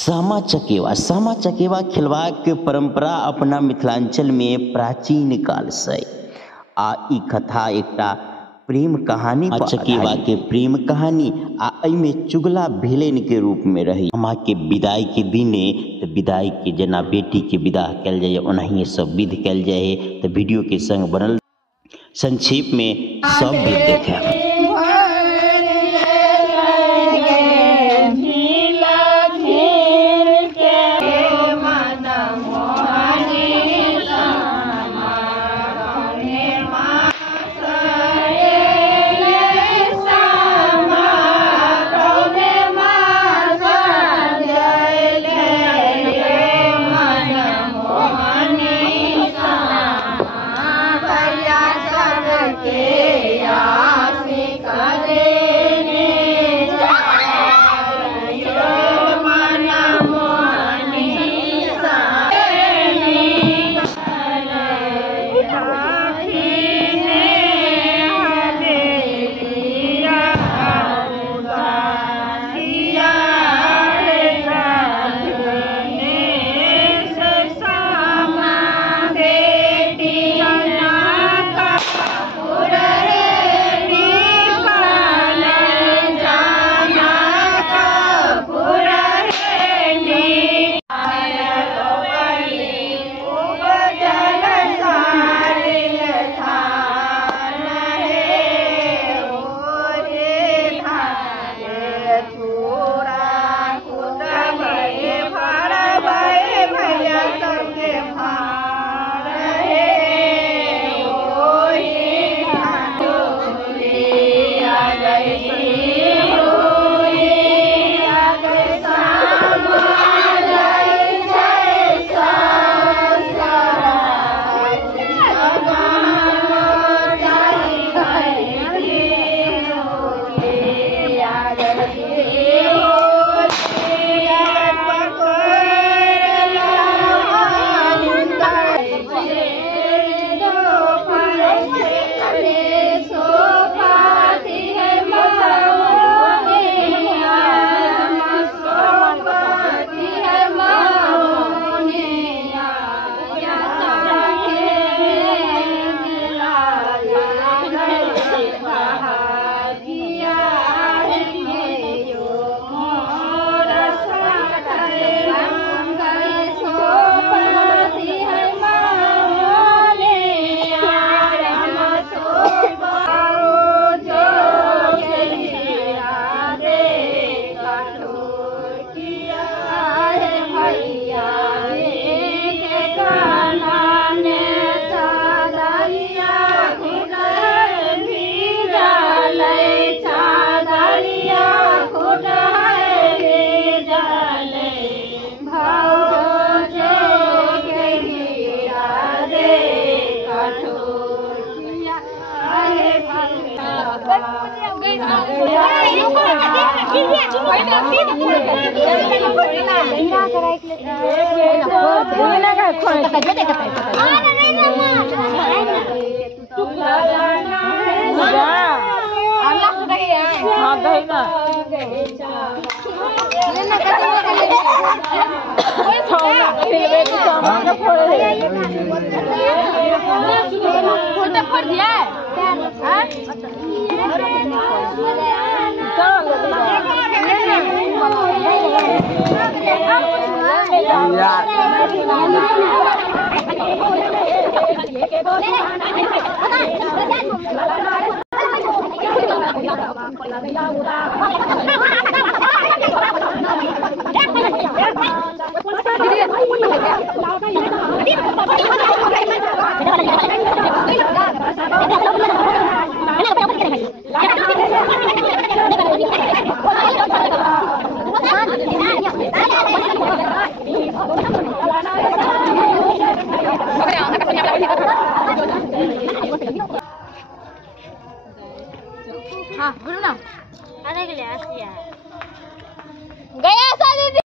सामा चकेवा खेलबाक परंपरा अपना मिथिलांचल में प्राचीन काल से आ ई कथा एकटा प्रेम कहानी चकेवा के प्रेम कहानी आ में चुगला भेलन के रूप में रही। सामा के विदाई के दिने तो विदाई के जना बेटी के विदा कल जाए ओनाहिए सब विध कल जाए। तो वीडियो के संग बनल संक्षेप में सब विध देखे। हाँ बोलो ना। गया